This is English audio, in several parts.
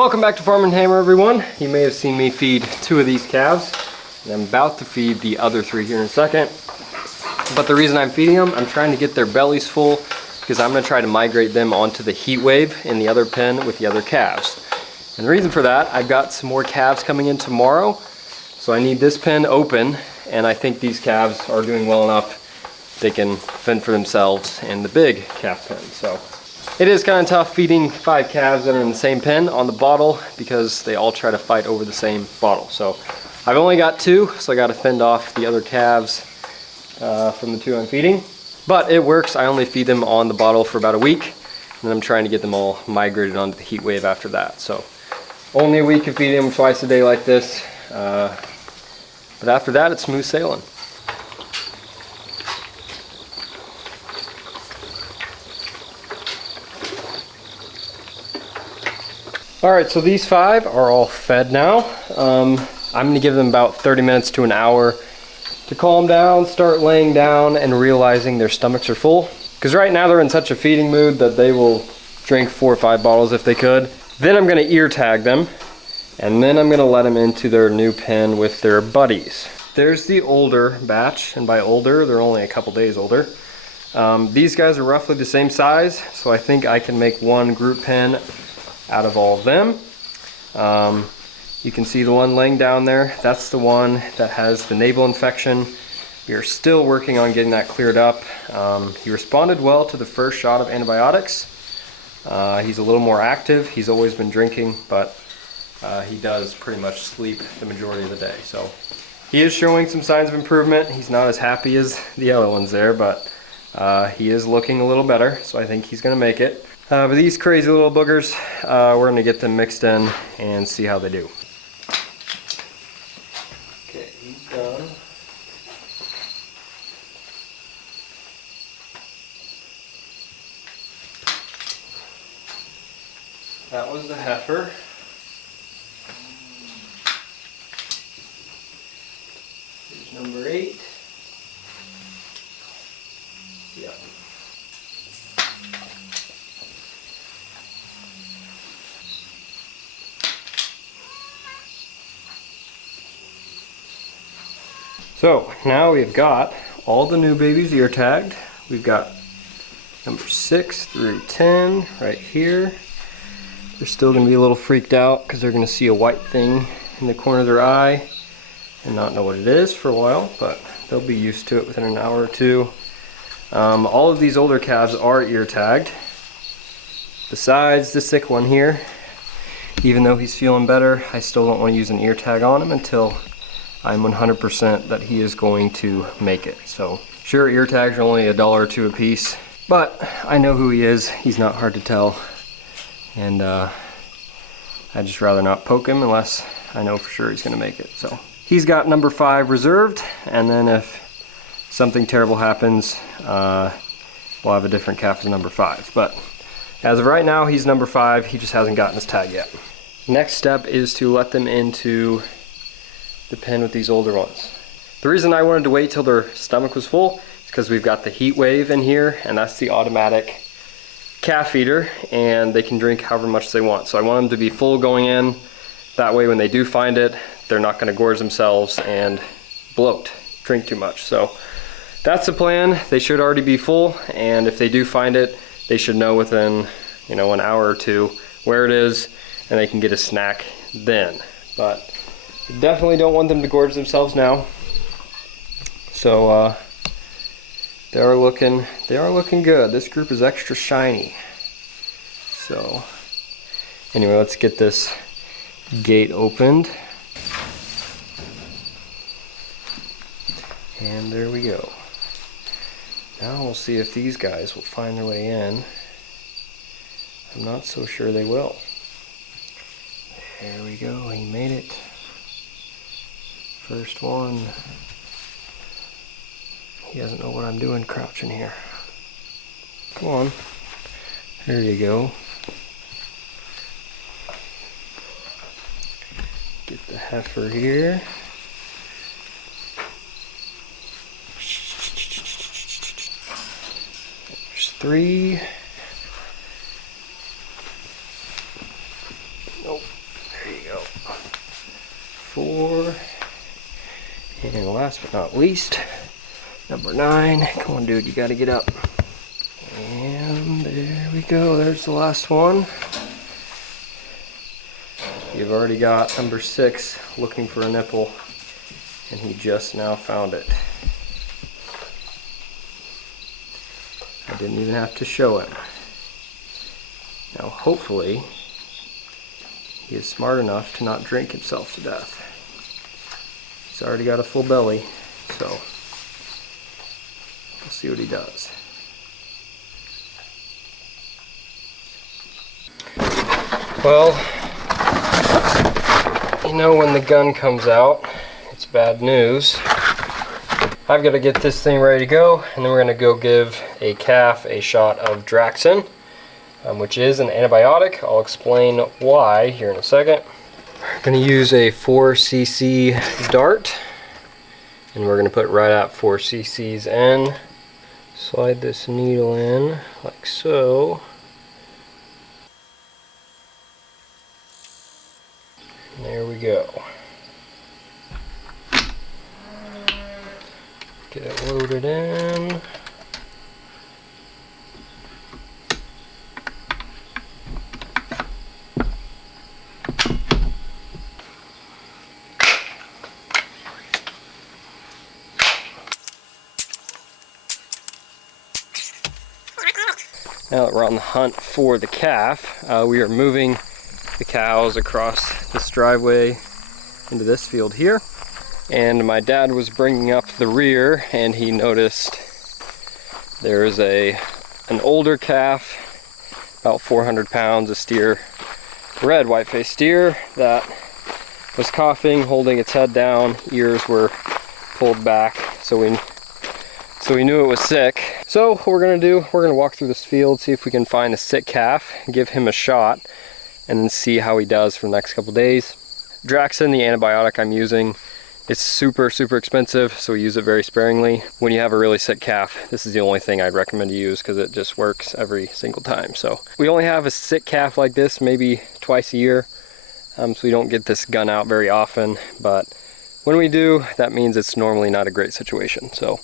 Welcome back to Farm and Hammer, everyone. You may have seen me feed 2 of these calves, and I'm about to feed the other 3 here in a second. But the reason I'm feeding them, I'm trying to get their bellies full because I'm going to try to migrate them onto the Heatwave in the other pen with the other calves. And the reason for that, I've got some more calves coming in tomorrow, so I need this pen open, and I think these calves are doing well enough they can fend for themselves in the big calf pen. So it is kind of tough feeding 5 calves that are in the same pen on the bottle because they all try to fight over the same bottle. So I've only got 2, so I got to fend off the other calves from the 2 I'm feeding. But it works. I only feed them on the bottle for about a week, and then I'm trying to get them all migrated onto the Heatwave after that. So only a week of feeding them twice a day like this. But after that, it's smooth sailing. Alright, so these 5 are all fed now. I'm going to give them about 30 minutes to an hour to calm down, start laying down, and realizing their stomachs are full. Because right now they're in such a feeding mood that they will drink 4 or 5 bottles if they could. Then I'm going to ear tag them, and then I'm going to let them into their new pen with their buddies. There's the older batch, and by older, they're only a couple days older. These guys are roughly the same size, so I think I can make one group pen out of all of them. You can see the one laying down there. That's the one that has the navel infection. We are still working on getting that cleared up. He responded well to the first shot of antibiotics. He's a little more active. He's always been drinking, but he does pretty much sleep the majority of the day. So he is showing some signs of improvement. He's not as happy as the other ones there, but he is looking a little better, so I think he's gonna make it. But these crazy little boogers, we're gonna get them mixed in and see how they do. Okay, he's done. That was the heifer. Here's number 8. Yep. So now we've got all the new babies ear tagged. We've got number 6 through 10 right here. They're still going to be a little freaked out because they're going to see a white thing in the corner of their eye and not know what it is for a while, but they'll be used to it within an hour or 2. All of these older calves are ear tagged, besides the sick one here. Even though he's feeling better, I still don't want to use an ear tag on him until I'm 100% that he is going to make it. So sure, ear tags are only $1 or $2 a piece, but I know who he is. He's not hard to tell, and I'd just rather not poke him unless I know for sure he's going to make it. So he's got number 5 reserved, and then if something terrible happens, we'll have a different calf as number 5. But as of right now, he's number 5. He just hasn't gotten his tag yet. Next step is to let them into the pen with these older ones. The reason I wanted to wait till their stomach was full is because we've got the Heatwave in here, and that's the automatic calf feeder, and they can drink however much they want. So I want them to be full going in. That way when they do find it, they're not going to gorge themselves and bloat, drink too much. So that's the plan. They should already be full, and if they do find it, they should know within, an hour or 2 where it is, and they can get a snack then. But definitely don't want them to gorge themselves now. So they are looking good. This group is extra shiny. So anyway, let's get this gate opened. And there we go. Now we'll see if these guys will find their way in. I'm not so sure they will. There we go, he made it. First one. He doesn't know what I'm doing crouching here. Come on. There you go. Get the heifer here. There's 3. Nope. And last but not least, number 9. Come on, dude, you gotta get up. And there we go, there's the last one. You've already got number 6 looking for a nipple, and he just now found it. I didn't even have to show him. Now hopefully he is smart enough to not drink himself to death. He's already got a full belly, so we'll see what he does. Well, you know when the gun comes out, it's bad news. I've got to get this thing ready to go, and then we're going to go give a calf a shot of Draxin, which is an antibiotic. I'll explain why here in a second. I'm going to use a 4cc dart, and we're going to put right at 4 cc's in. Slide this needle in like so. And there we go. Get it loaded in. Now that we're on the hunt for the calf, we are moving the cows across this driveway into this field here. And my dad was bringing up the rear, and he noticed there's an older calf, about 400 pounds, a steer, red white-faced steer that was coughing, holding its head down, ears were pulled back, so we knew it was sick. So what we're gonna do, we're gonna walk through this field, see if we can find a sick calf, give him a shot, and then see how he does for the next couple days. Draxin, the antibiotic I'm using, it's super expensive, so we use it very sparingly. When you have a really sick calf, this is the only thing I'd recommend to use because it just works every single time. So we only have a sick calf like this maybe twice a year, so we don't get this gun out very often, but when we do, that means it's normally not a great situation. So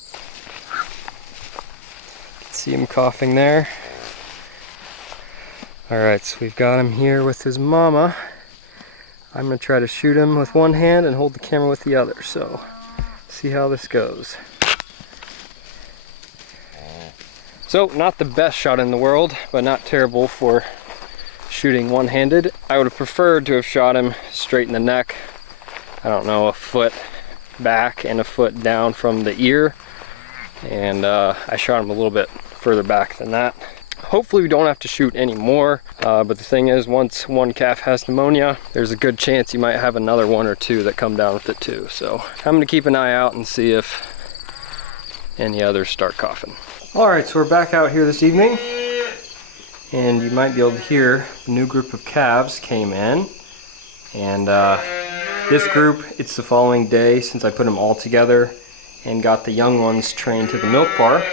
see him coughing there. All right, so we've got him here with his mama. I'm gonna try to shoot him with one hand and hold the camera with the other, so see how this goes. So, not the best shot in the world, but not terrible for shooting one-handed. I would have preferred to have shot him straight in the neck, I don't know, a foot back and a foot down from the ear, and I shot him a little bit further back than that. Hopefully we don't have to shoot any more, but the thing is, once one calf has pneumonia, there's a good chance you might have another 1 or 2 that come down with it too. So I'm gonna keep an eye out and see if any others start coughing. All right, so we're back out here this evening, and you might be able to hear the new group of calves came in, and this group, it's the following day since I put them all together and got the young ones trained to the milk bar.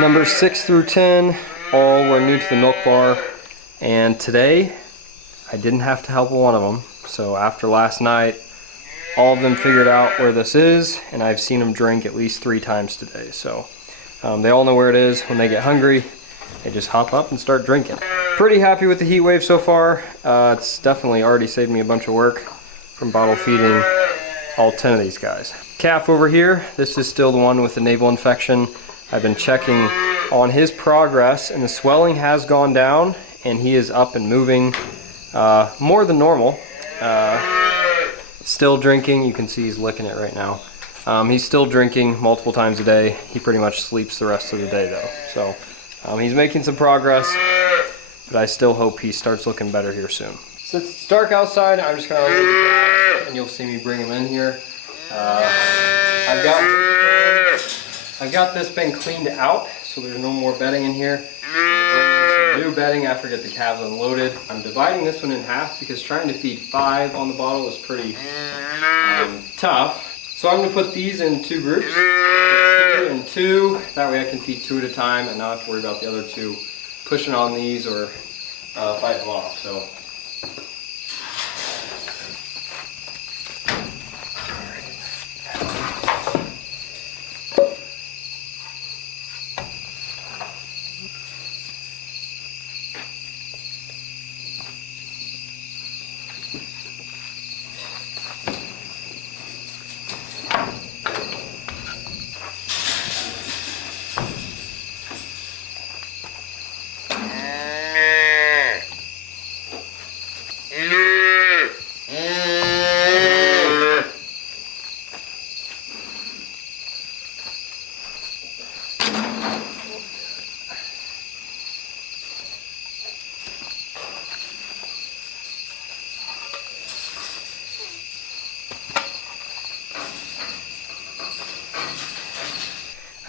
Numbers 6 through 10 all were new to the milk bar, and today I didn't have to help one of them. So after last night, all of them figured out where this is, and I've seen them drink at least 3 times today. So they all know where it is. When they get hungry, they just hop up and start drinking. Pretty happy with the Heatwave so far. It's definitely already saved me a bunch of work from bottle feeding all 10 of these guys. Calf over here, this is still the one with the navel infection. I've been checking on his progress, and the swelling has gone down, and he is up and moving more than normal. Still drinking. You can see he's licking it right now. He's still drinking multiple times a day. He pretty much sleeps the rest of the day though. So he's making some progress, but I still hope he starts looking better here soon. Since it's dark outside, I'm just gonna leave the calves, and you'll see me bring him in here. I've got this bin cleaned out, so there's no more bedding in here. Some new bedding after I get the calves unloaded. I'm dividing this one in half because trying to feed 5 on the bottle is pretty tough. So I'm going to put these in 2 groups, 2 and 2. That way I can feed 2 at a time and not have to worry about the other 2 pushing on these or fighting them off. So.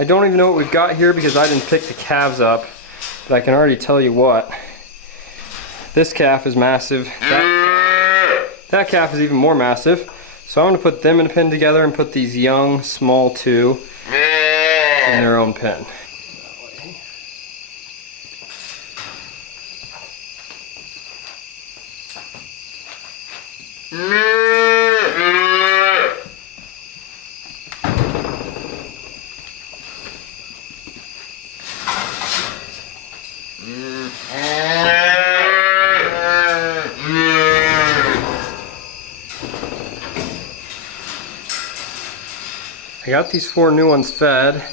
I don't even know what we've got here because I didn't pick the calves up, but I can already tell you what. This calf is massive. That calf is even more massive. So I'm going to put them in a pen together and put these young, small two in their own pen. I got these 4 new ones fed.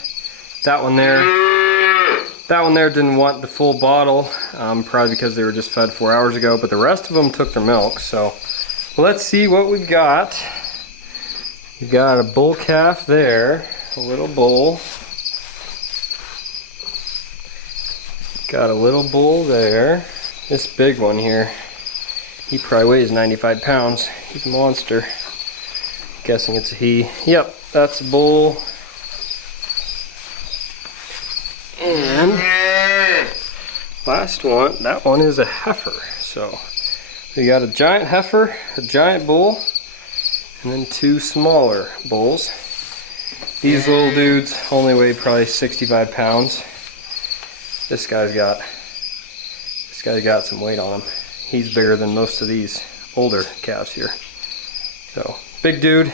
That one there didn't want the full bottle, probably because they were just fed 4 hours ago, but the rest of them took their milk. So let's see what we've got. We've got a bull calf there, a little bull. Got a little bull there. This big one here, he probably weighs 95 pounds. He's a monster. Guessing it's a he. Yep, that's a bull. And last one, that one is a heifer. So we got a giant heifer, a giant bull, and then 2 smaller bulls. These little dudes only weigh probably 65 pounds. This guy's got some weight on him. He's bigger than most of these older calves here. So big dude.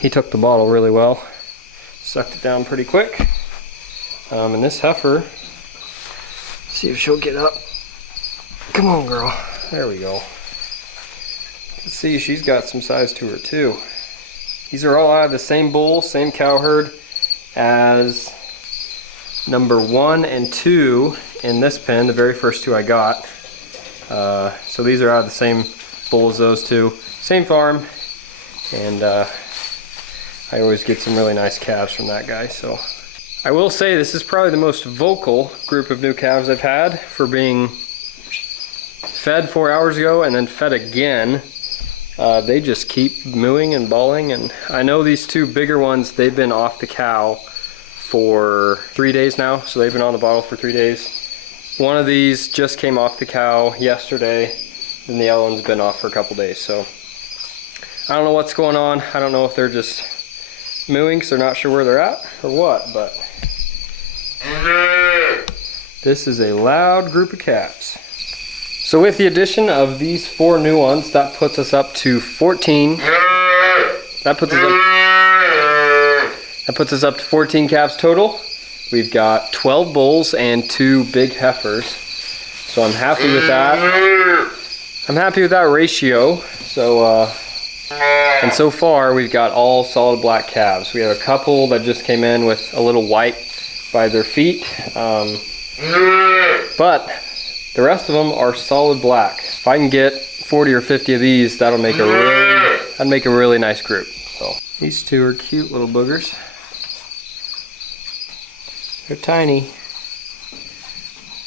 He took the bottle really well. Sucked it down pretty quick. And this heifer, see if she'll get up. Come on, girl. There we go. Let's see, she's got some size to her too. These are all out of the same bull, same cow herd as number 1 and 2 in this pen, the very first 2 I got. So these are out of the same bull as those 2. Same farm, and I always get some really nice calves from that guy. So I will say this is probably the most vocal group of new calves I've had for being fed 4 hours ago and then fed again. They just keep mooing and bawling, and I know these 2 bigger ones, they've been off the cow for 3 days now, so they've been on the bottle for 3 days. One of these just came off the cow yesterday, and the other one's been off for a couple days. So I don't know what's going on. I don't know if they're just mooing because they're not sure where they're at or what, but this is a loud group of calves. So with the addition of these 4 new ones, that puts us up to 14. That puts us up to 14 calves total. We've got 12 bulls and 2 big heifers. So I'm happy with that. I'm happy with that ratio. So and so far we've got all solid black calves. We have a couple that just came in with a little white by their feet. But the rest of them are solid black. If I can get 40 or 50 of these, that'd make a really nice group. So these 2 are cute little boogers. They're tiny.